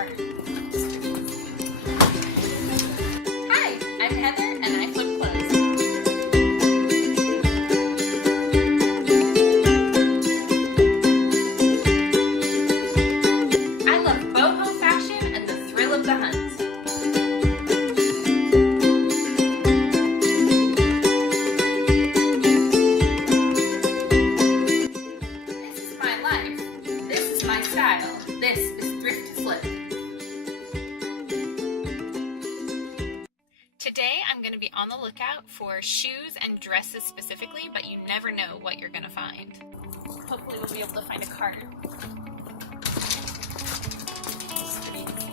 cart. Hi, I'm Heather and I flip clothes. I love boho fashion and the thrill of the hunt. Style. This is Thrift Flip. Today I'm going to be on the lookout for shoes and dresses specifically, but you never know what you're going to find. Hopefully we'll be able to find a cart. It's pretty insane.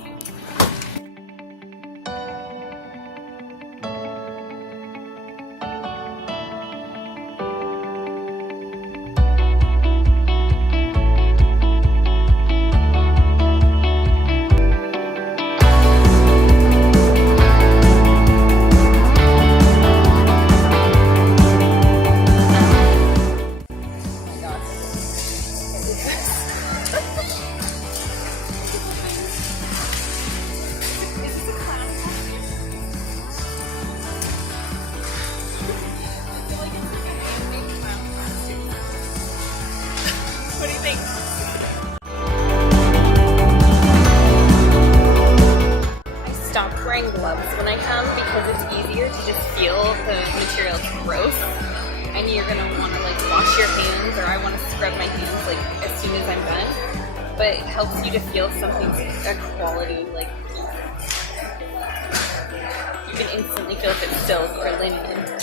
What do you think? I stopped wearing gloves when I come because it's easier to just feel the material gross, and you're gonna want to like wash your hands, or I want to scrub my hands like as soon as I'm done. But it helps you to feel something, a quality, like you can instantly feel if it's silk or linen.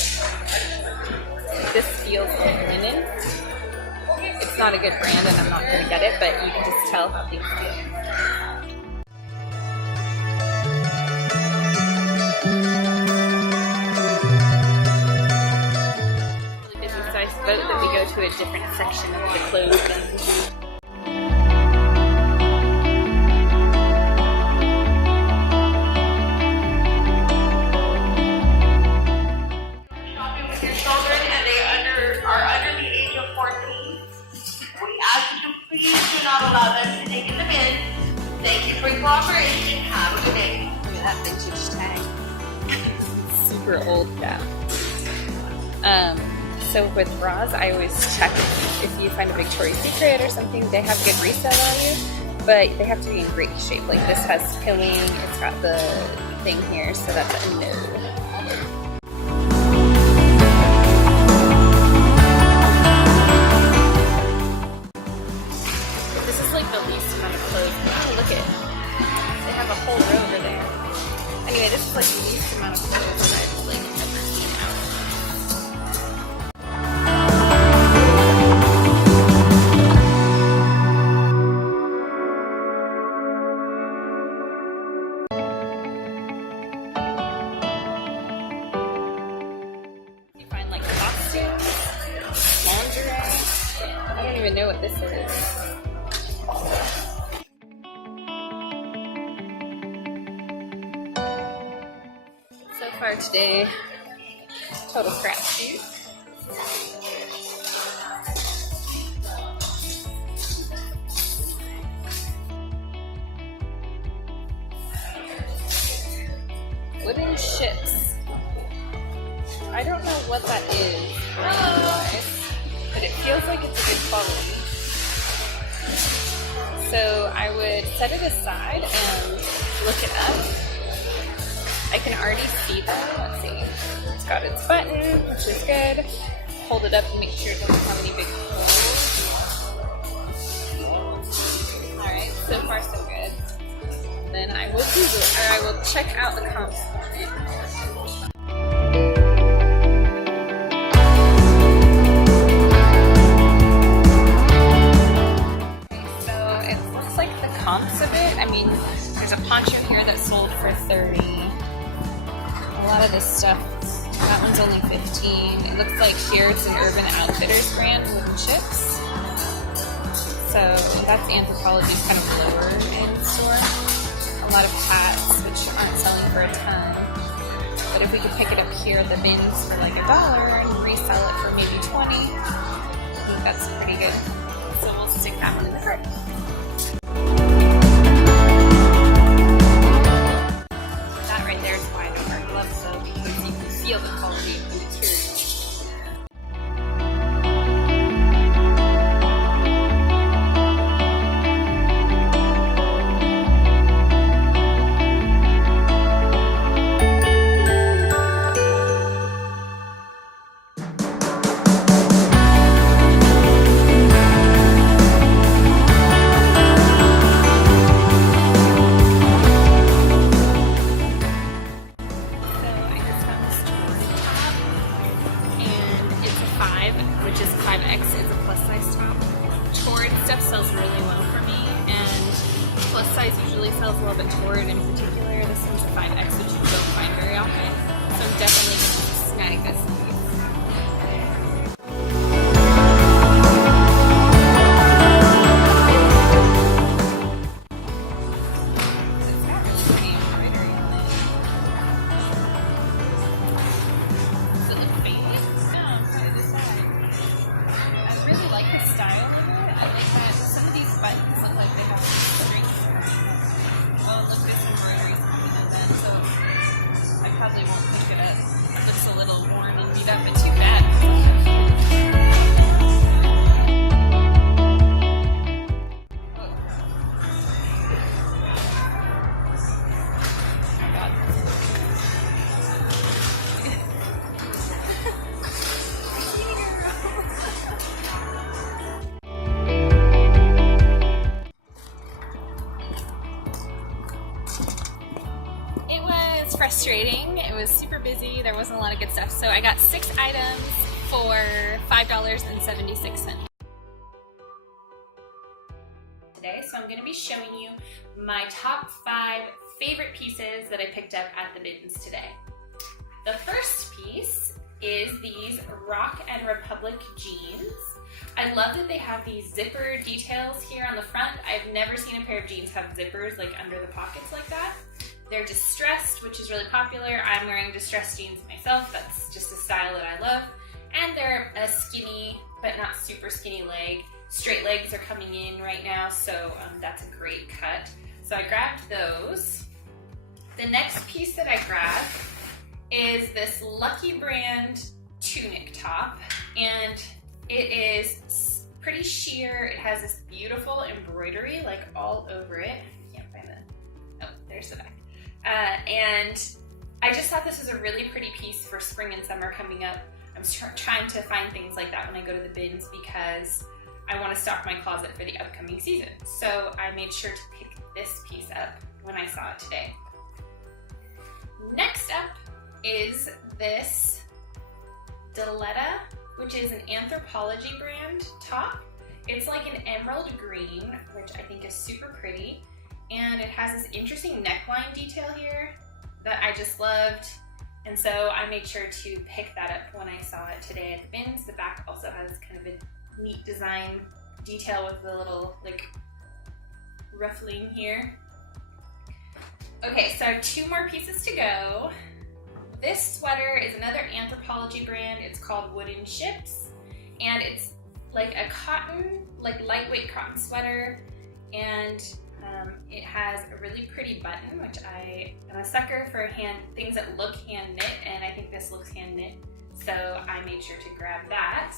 This feels like linen. It's not a good brand and I'm not going to get it, but you can just tell how things feel. Really busy, so I suppose that we go to a different section of the clothes than Please do not allow them to dig in the bin. Thank you for your cooperation. Have a good day. Look at that vintage tag. Super old now. So with bras, I always check if you find a Victoria's Secret or something, they have good resale value, but they have to be in great shape. Like this has pilling, it's got the thing here, so that's a no. Whole row over there. Anyway, this is like the least amount of clothes that I've like ever seen out. You find like costumes, lingerie. I don't even know what this is. For today, total crap shoes. Wooden ships. I don't know what that is, but it feels like it's a good quality. So I would set it aside and look it up. I can already see them. Let's see. It's got its button, which is good. Hold it up and make sure it doesn't have any big holes. Alright, so far so good. Then I will Google it, or I will check out the comps. So it looks like the comps of it. I mean, there's a poncho here that sold for $30. A lot of this stuff, that one's only $15. It looks like here it's an Urban Outfitters brand, wooden chips. So that's Anthropology's kind of lower end store. A lot of hats, which aren't selling for a ton. But if we could pick it up here at the bins for like $1 and resell it for maybe 20, I think that's pretty good. So we'll stick that one in the cart. plus size usually sells a little bit torn in particular. This one's a 5X, which you don't find very often. So I'm definitely going to snag this piece. It's got really pretty embroidery on it. Does it look faded? No, I'm trying to decide. I really like the style of it. I like that some of these buttons look like they have strings. Oh, look, this embroidery is coming in then, so I probably won't pick it up. It looks a little worn and beat up, but too bad. It was frustrating. It was super busy. There wasn't a lot of good stuff. So I got 6 items for $5.76. Today, so I'm going to be showing you my top 5 favorite pieces that I picked up at the bins today. The first piece is these Rock and Republic jeans. I love that they have these zipper details here on the front. I've never seen a pair of jeans have zippers like under the pockets like that. They're distressed, which is really popular. I'm wearing distressed jeans myself. That's just a style that I love. And they're a skinny, but not super skinny leg. Straight legs are coming in right now, so that's a great cut. So I grabbed those. The next piece that I grabbed is this Lucky Brand tunic top, and it is pretty sheer. It has this beautiful embroidery like all over it. I can't find the, oh, there's the back. And I just thought this was a really pretty piece for spring and summer coming up. I'm trying to find things like that when I go to the bins because I want to stock my closet for the upcoming season. So I made sure to pick this piece up when I saw it today. Next up is this Diletta, which is an Anthropologie brand top. It's like an emerald green, which I think is super pretty. And it has this interesting neckline detail here that I just loved. And so I made sure to pick that up when I saw it today at the bins. The back also has kind of a neat design detail with the little like ruffling here. Okay, so I have 2 more pieces to go. This sweater is another Anthropologie brand. It's called Wooden Ships. And it's like a cotton, like lightweight cotton sweater. And it has a really pretty button, which I am a sucker for things that look hand knit, and I think this looks hand knit, so I made sure to grab that.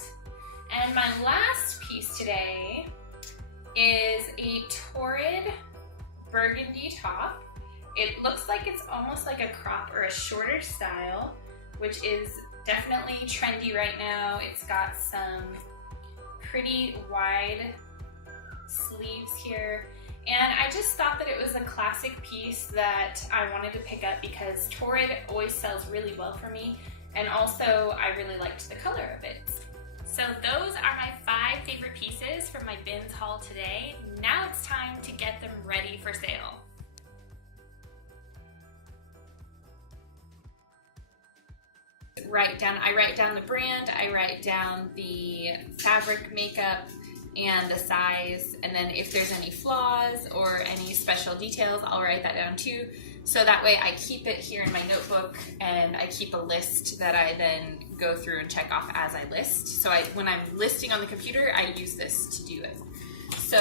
And my last piece today is a Torrid burgundy top. It looks like it's almost like a crop or a shorter style, which is definitely trendy right now. It's got some pretty wide sleeves here. And I just thought that it was a classic piece that I wanted to pick up because Torrid always sells really well for me. And also, I really liked the color of it. So those are my 5 favorite pieces from my bins haul today. Now it's time to get them ready for sale. I write down the brand, I write down the fabric makeup, and the size, and then if there's any flaws or any special details, I'll write that down too. So that way I keep it here in my notebook and I keep a list that I then go through and check off as I list. So when I'm listing on the computer, I use this to do it. So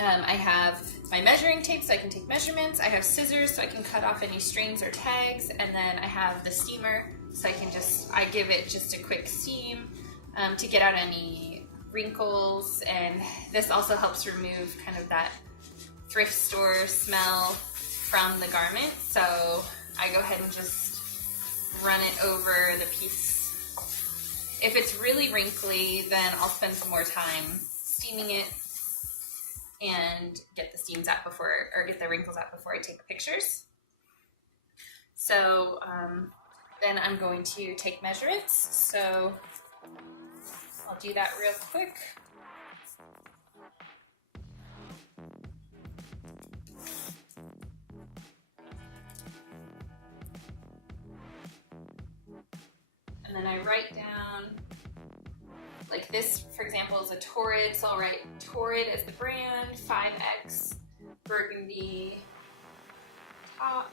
I have my measuring tape so I can take measurements. I have scissors so I can cut off any strings or tags. And then I have the steamer so I give it just a quick steam to get out any wrinkles, and this also helps remove kind of that thrift store smell from the garment. So I go ahead and just run it over the piece. If it's really wrinkly, then I'll spend some more time steaming it and get the steams out get the wrinkles out before I take pictures. So then I'm going to take measurements. So I'll do that real quick. and then I write down, like this, for example, is a Torrid, so I'll write Torrid as the brand, 5X burgundy top.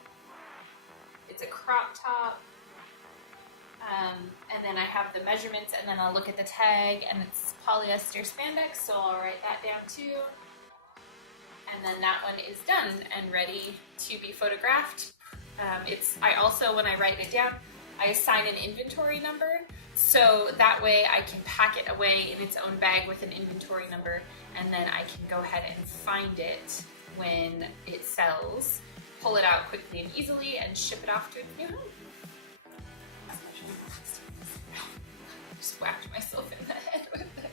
It's a crop top. And then I have the measurements, and then I'll look at the tag, and it's polyester spandex, so I'll write that down too. And then that one is done and ready to be photographed. I also, when I write it down, I assign an inventory number, so that way I can pack it away in its own bag with an inventory number, and then I can go ahead and find it when it sells, pull it out quickly and easily, and ship it off to its new home. Just whacked myself in the head with it.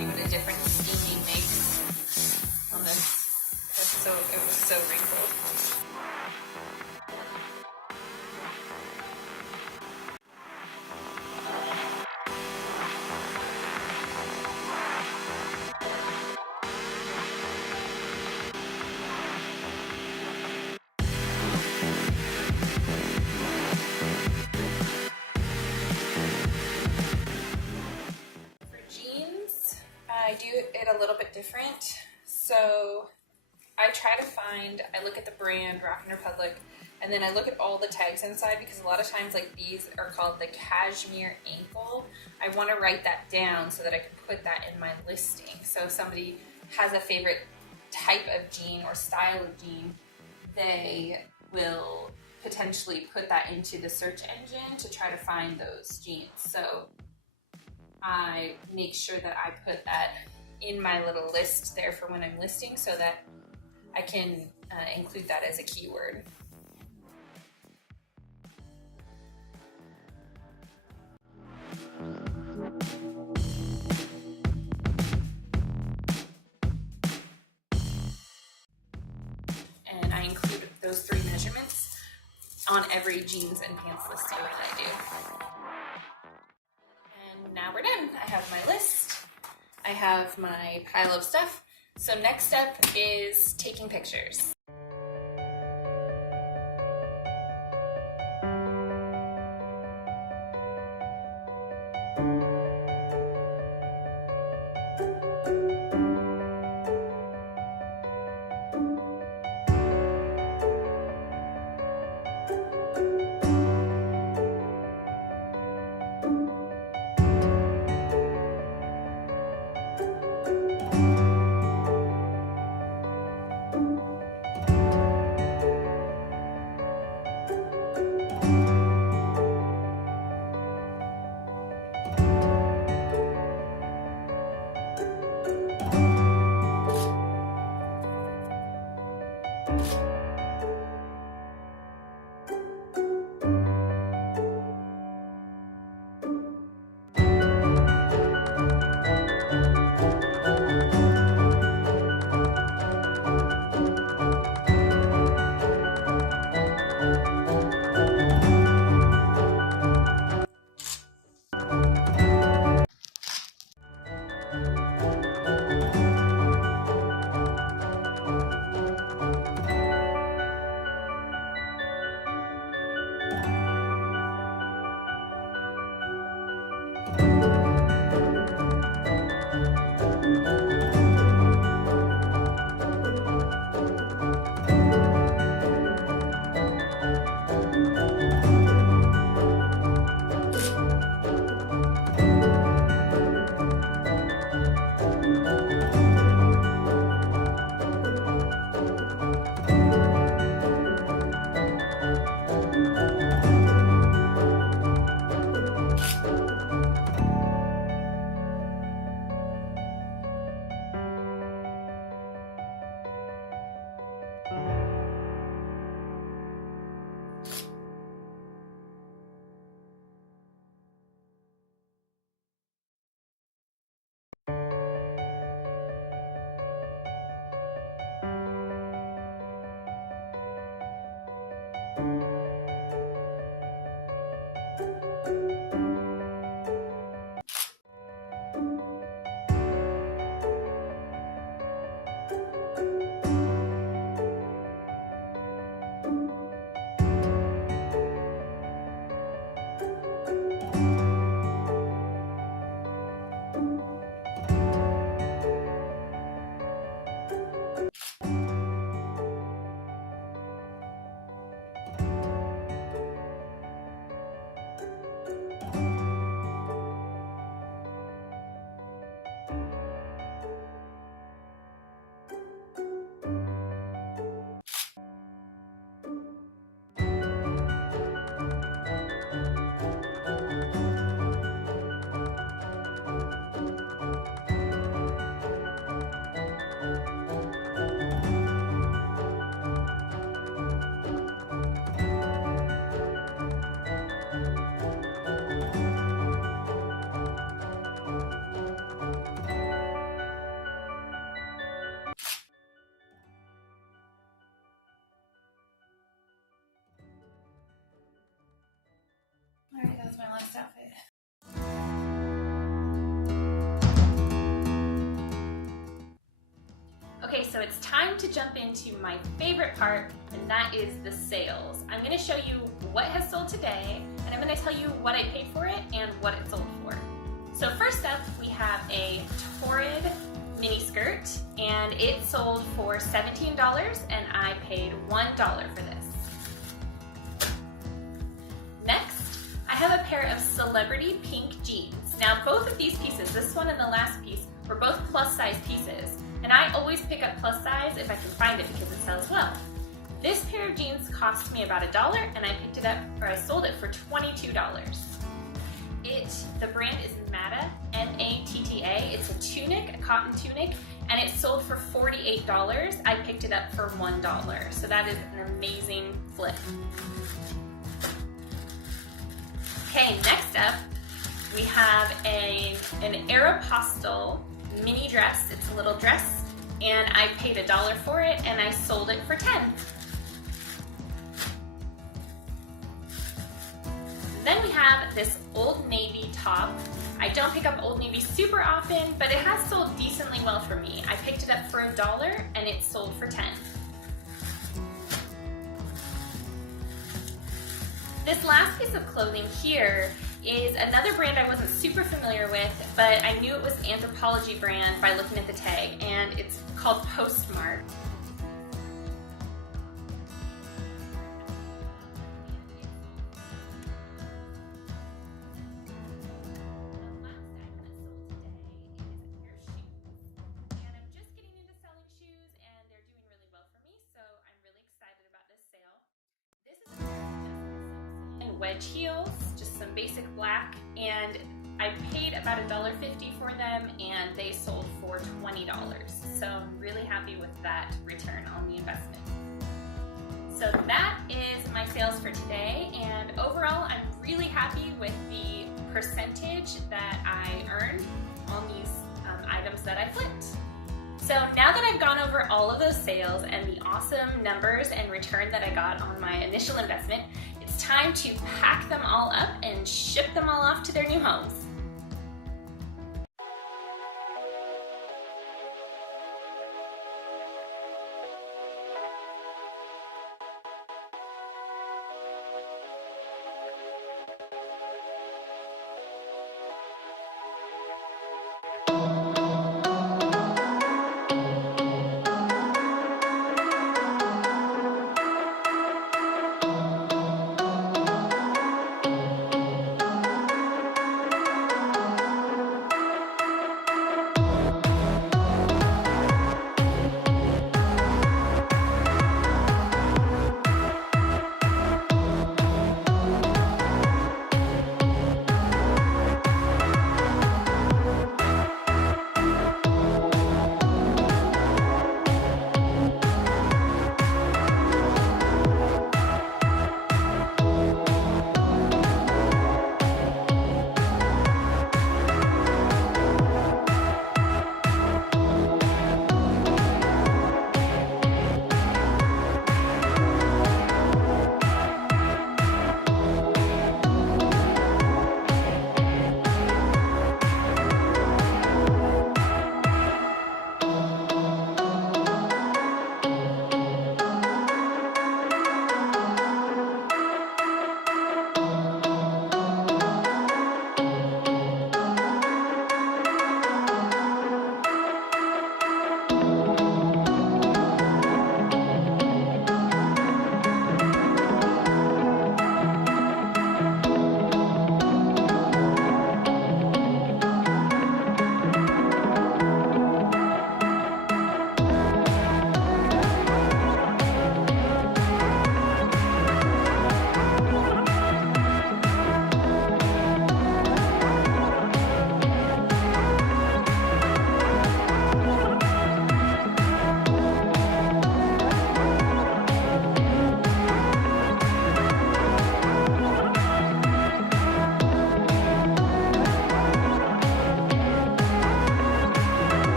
See what a difference steaming makes on this. It was so wrinkled. I do it a little bit different. So I look at the brand Rockin' Republic, and then I look at all the tags inside, because a lot of times, like, these are called the cashmere ankle. I want to write that down so that I can put that in my listing. So if somebody has a favorite type of jean or style of jean, they will potentially put that into the search engine to try to find those jeans. So I make sure that I put that in my little list there for when I'm listing, so that I can include that as a keyword. And I include those 3 measurements on every jeans and pants listing that I do. And now we're done. I have my list. I have my pile of stuff. So next step is taking pictures. my last outfit. Okay, so it's time to jump into my favorite part, and that is the sales. I'm going to show you what has sold today, and I'm going to tell you what I paid for it and what it sold for. So first up, we have a Torrid mini skirt, and it sold for $17, and I paid $1 for this. Next, I have a pair of celebrity pink jeans. Now both of these pieces, this one and the last piece, were both plus size pieces. And I always pick up plus size if I can find it because it sells well. This pair of jeans cost me about $1, and I picked it up, or I sold it for $22. The brand is Matta, M-A-T-T-A. It's a tunic, a cotton tunic, and it sold for $48. I picked it up for $1, so that is an amazing flip. Okay, next up, we have an Aeropostale mini dress. It's a little dress, and I paid $1 for it, and I sold it for $10. Then we have this Old Navy top. I don't pick up Old Navy super often, but it has sold decently well for me. I picked it up for $1, and it sold for $10. This last piece of clothing here is another brand I wasn't super familiar with, but I knew it was an Anthropologie brand by looking at the tag, and it's called Postmark. The last item that sold today is a pair of shoes, and I'm just getting into selling shoes, and they're doing really well for me, so I'm really excited about this sale. This is a pair of and wedge heels, just some basic black, and I paid about $1.50 for them, and they sold for $20. So I'm really happy with that return on the investment. So that is my sales for today, and overall I'm really happy with the percentage that I earned on these items that I flipped. So now that I've gone over all of those sales and the awesome numbers and return that I got on my initial investment, it's time to pack them all up and ship them all off to their new homes.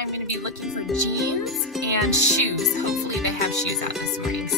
I'm going to be looking for jeans and shoes. Hopefully they have shoes out this morning.